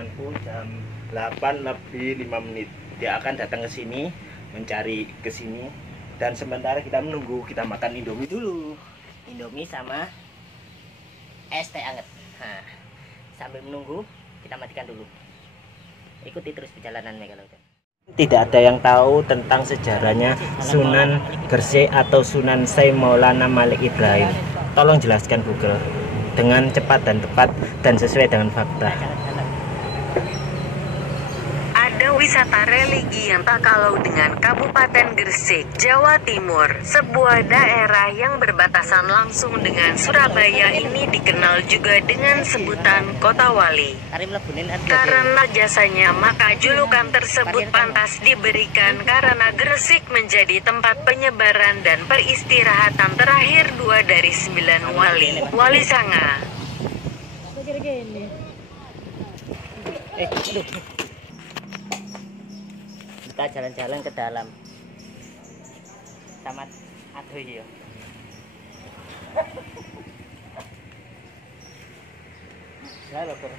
temanku jam 8 lebih 5 menit. Dia akan datang ke sini, mencari ke sini. Dan sementara kita menunggu, kita makan Indomie dulu. Indomie sama es teh anget. Nah, sambil menunggu, kita matikan dulu. Ikuti terus perjalanan Megalodan. Tidak ada yang tahu tentang sejarahnya Sunan Gresik atau Sunan Syekh Maulana Malik Ibrahim. Tolong jelaskan Google dengan cepat dan tepat dan sesuai dengan fakta. Ada wisata religi yang tak kalah dengan Kabupaten Gresik, Jawa Timur. Sebuah daerah yang berbatasan langsung dengan Surabaya ini dikenal juga dengan sebutan Kota Wali. Karena jasanya, maka julukan tersebut pantas diberikan karena Gresik menjadi tempat penyebaran dan peristirahatan terakhir 2 dari 9 wali. Wali Sanga. Kita jalan-jalan ke dalam tamat aduh ya. Lalu kok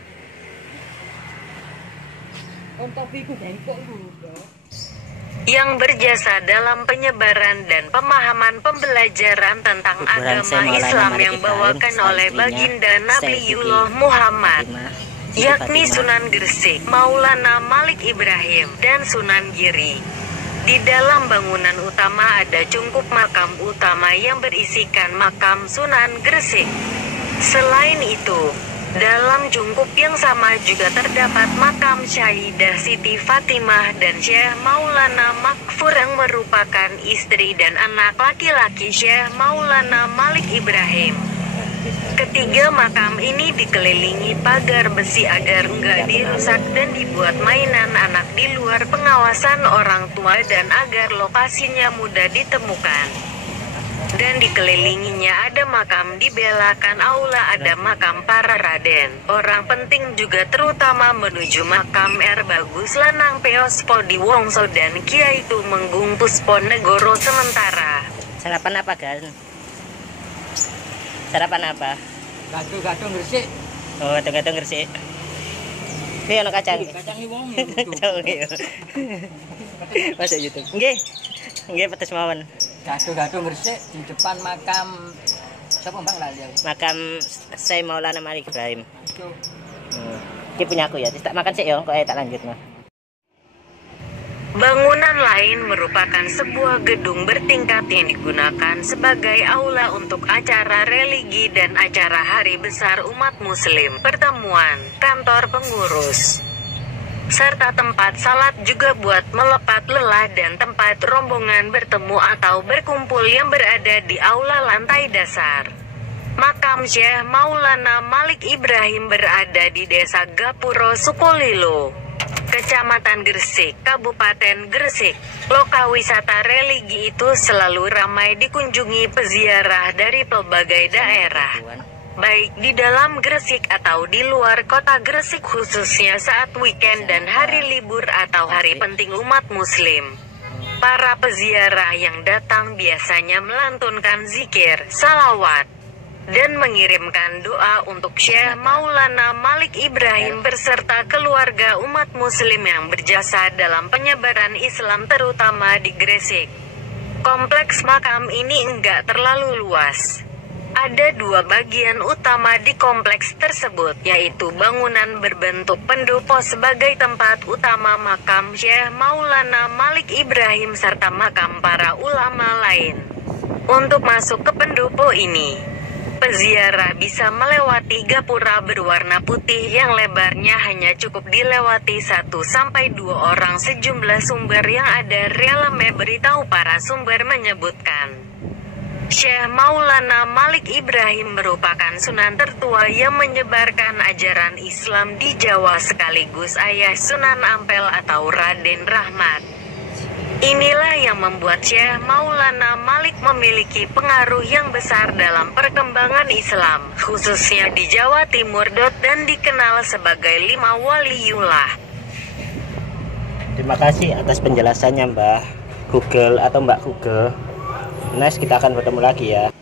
yang berjasa dalam penyebaran dan pemahaman pembelajaran tentang agama Islam yang bawakan oleh Baginda Nabiullah Muhammad, yakni Sunan Gresik, Maulana Malik Ibrahim, dan Sunan Giri. Di dalam bangunan utama ada cungkup makam utama yang berisikan makam Sunan Gresik. Selain itu, dalam cungkup yang sama juga terdapat makam Syahidah Siti Fatimah dan Syekh Maulana Makfur yang merupakan istri dan anak laki-laki Syekh Maulana Malik Ibrahim. Ketiga makam ini dikelilingi pagar besi agar enggak dirusak dan dibuat mainan anak di luar pengawasan orang tua dan agar lokasinya mudah ditemukan. Dan dikelilinginya ada makam di belakang aula, ada makam para raden, orang penting juga, terutama menuju makam Bagus Lanang Peos Podi Wongso dan Kiai Tumenggung Pusponegoro sementara. Sarapan apa, Gan? Sarapan apa? Gadung Gresik. Oh, gadung Gresik. Ki ono kacang. Kacangi wong. Masuk YouTube. Nggih. Nggih, pedes mawon. Gadung Gresik di depan makam sapa Bang lali aku. Makam Syekh Maulana Malik Ibrahim. Itu. Iki punya aku ya. Tak makan sik ya, kok tak lanjut mah. Bangunan lain merupakan sebuah gedung bertingkat yang digunakan sebagai aula untuk acara religi dan acara hari besar umat muslim, pertemuan, kantor pengurus, serta tempat salat juga buat melepat lelah dan tempat rombongan bertemu atau berkumpul yang berada di aula lantai dasar. Makam Syekh Maulana Malik Ibrahim berada di Desa Gapuro Sukolilo, Kecamatan Gresik, Kabupaten Gresik. Lokal wisata religi itu selalu ramai dikunjungi peziarah dari pelbagai daerah, baik di dalam Gresik atau di luar kota Gresik, khususnya saat weekend dan hari libur atau hari penting umat muslim. Para peziarah yang datang biasanya melantunkan zikir, salawat, dan mengirimkan doa untuk Syekh Maulana Malik Ibrahim berserta keluarga umat muslim yang berjasa dalam penyebaran Islam terutama di Gresik. Kompleks makam ini enggak terlalu luas. Ada 2 bagian utama di kompleks tersebut, yaitu bangunan berbentuk pendopo sebagai tempat utama makam Syekh Maulana Malik Ibrahim serta makam para ulama lain. Untuk masuk ke pendopo ini, peziarah bisa melewati gapura berwarna putih yang lebarnya hanya cukup dilewati 1-2 orang. Sejumlah sumber yang ada relame beritahu para sumber menyebutkan Syekh Maulana Malik Ibrahim merupakan sunan tertua yang menyebarkan ajaran Islam di Jawa sekaligus ayah Sunan Ampel atau Raden Rahmat. Inilah yang membuat Syekh Maulana Malik memiliki pengaruh yang besar dalam perkembangan Islam, khususnya di Jawa Timur, dan dikenal sebagai 5 waliullah. Terima kasih atas penjelasannya Mbak Google atau Mbak Google. Next kita akan bertemu lagi ya.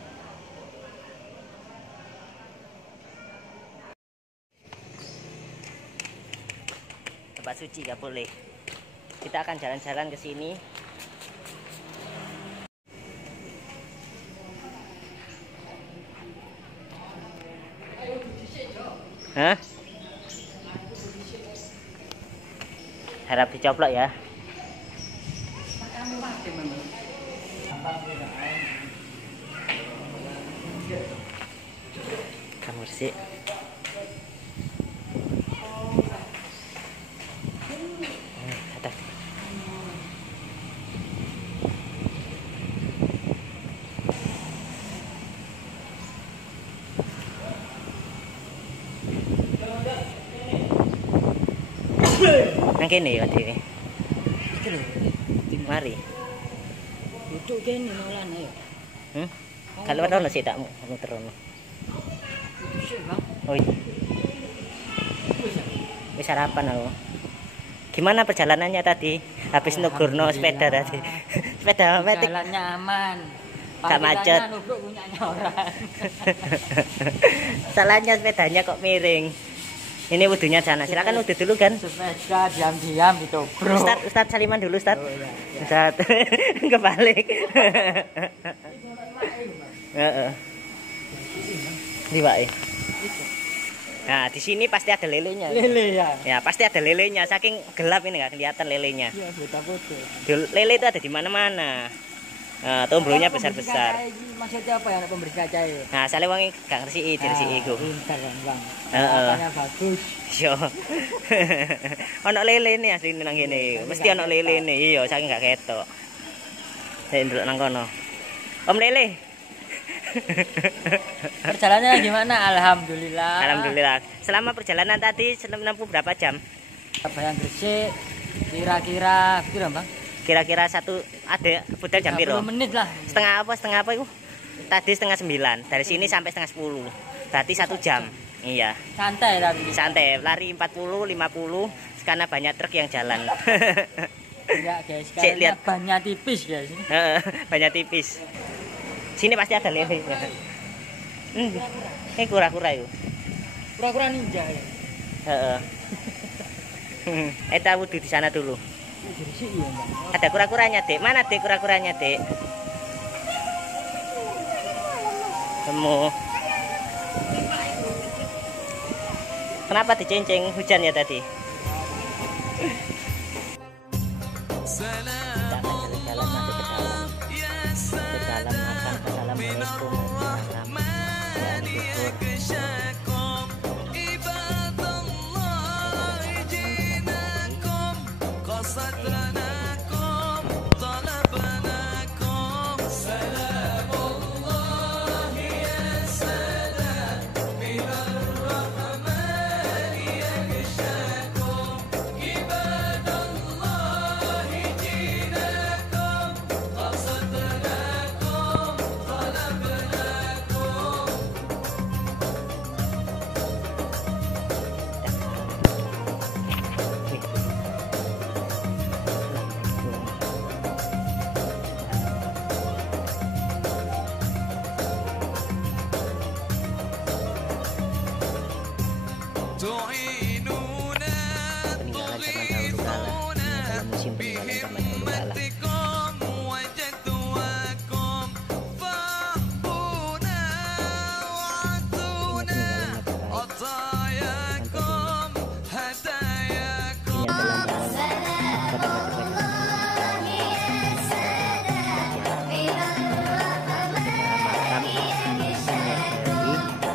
suci, nggak boleh. Kita akan jalan-jalan ke sini. Hah? Harap dicoplok ya. Kamu bersih. Atas. Nang kene ya dhewe. Iki lho. Mari. Duduk kene malan ayo. Kalau ada sih tak muter ono. Sik, Bang. Oi. Wis sarapan aku. Gimana perjalanannya tadi? Habis nugurno sepeda tadi. Sepeda metik. Jalannya aman. Gak macet. Nubruk punyanya orang. Salahnya sepedanya kok miring. Ini wudunya sana. Silakan wudu dulu kan. Sepeda diam-diam ditobruk. Ustad saliman dulu, Ustad. Oh, iya, iya. Ustad. Kebalik. Heeh. Liwake. Nah, di sini pasti ada lelenya. Lele ya. Ya, pasti ada lelenya. Saking gelap ini nggak kelihatan lelenya. Iya, beda foto. Lele itu ada di mana-mana. Nah, tombronya besar-besar. Maksudnya apa ya pemberi kaca itu? Nah, sale wangi gak ngerti diresiki iku. Pintar kan, Bang. Heeh. Apanya bagus. Yo. Ono lelene asline nang kene. Mesti ono lelene. Iya, saking gak ketok. Nek ndelok nang kono. Om Lele. Perjalanannya gimana? Alhamdulillah. Alhamdulillah. Selama perjalanan tadi menempuh berapa jam? Bayang Gresik kira-kira Bang? Kira-kira satu ada budal jam piro? 10 menit lah. Setengah apa itu? Tadi setengah 9. Dari sini sampai setengah 10. Berarti 1 jam. Iya. Santai tapi. Santai. Lari 40, 50 karena banyak truk yang jalan. Enggak, guys. Cek, lihat. Bannya tipis, guys. Banyak tipis. Sini pasti ada lele. Ini kura-kura itu. Kura-kura ninja ya. Heeh. Eta wudu di sana dulu. Gresik ya, Bang. Ada kura-kuranya, Dek. Mana, Dek, kura-kuranya, Dek? Temu. Kenapa dicincing hujan ya tadi? Kita akan jalan-jalan masuk ke dalam. Ke dalam makan. Assalamualaikum warahmatullahi wabarakatuh.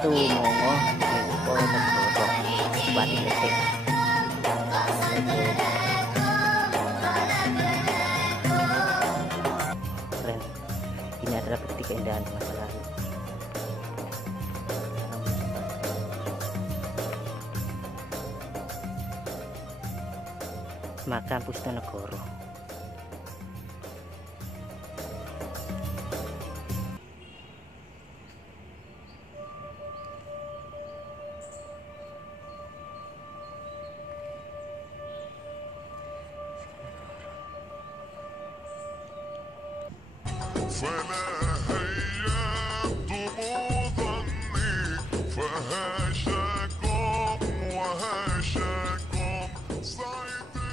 Peninggalan zaman dahulu kala. Dalam museum peninggalan zaman dahulu kala. Keren. Ini adalah bukti keindahan masa lalu. Makam Pustonegoro. فلا هيأت مظني فهاشاكم وهاشاكم صعد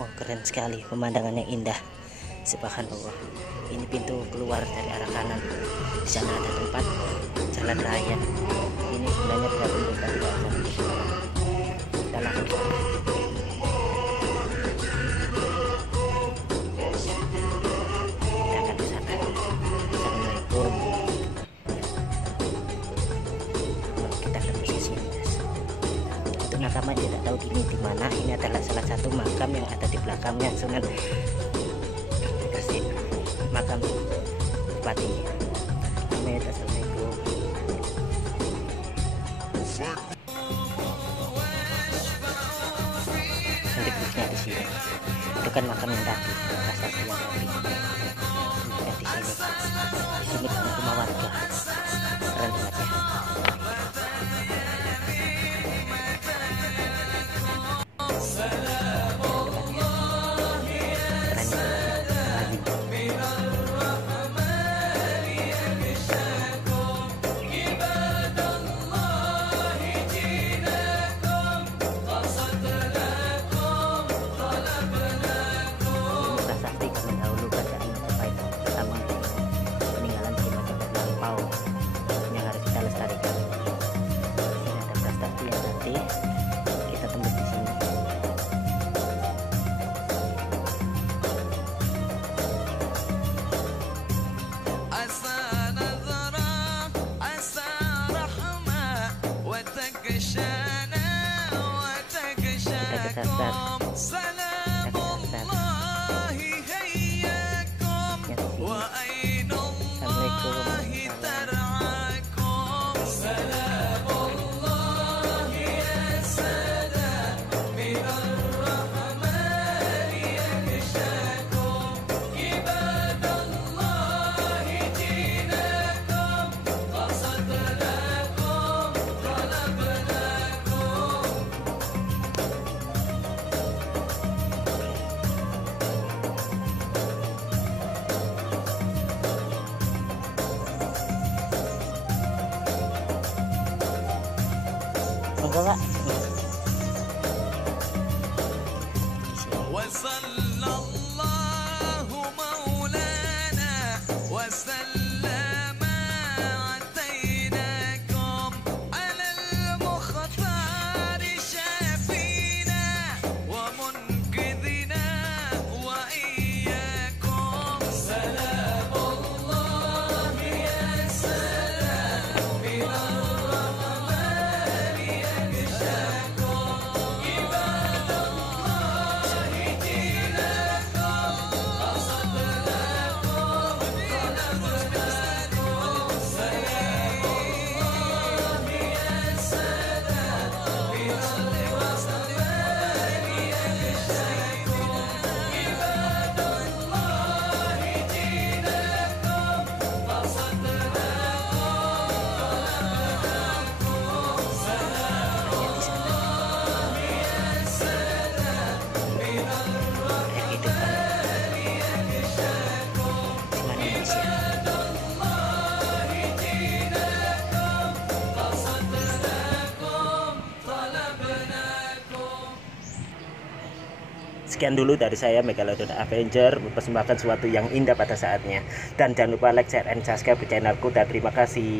Wah, keren sekali, pemandangannya indah. Subhanallah. Ini pintu keluar dari arah kanan. Di sana ada tempat jalan raya. Ini sebenarnya tidak boleh, tapi tidak usah. Kita langsung ke sana. Kita akan ke sana. Assalamualaikum. Kita tembus ke sini, guys. Untuk nakama tidak tahu ini di mana. Ini adalah salah satu makam yang ada di belakangnya Sunan kasih makam bupati. Amin. Assalamualaikum. Nanti busnya di sini. Itu kan makam yang tadi, prasasti yang tadi. Bukan di sini. Di sini banyak rumah warga. Keren banget ya. Enggak, Pak. Sekian dulu dari saya, Megalodon Avenger, mempersembahkan sesuatu yang indah pada saatnya. Dan jangan lupa like, share, and subscribe ke channelku. Dan terima kasih.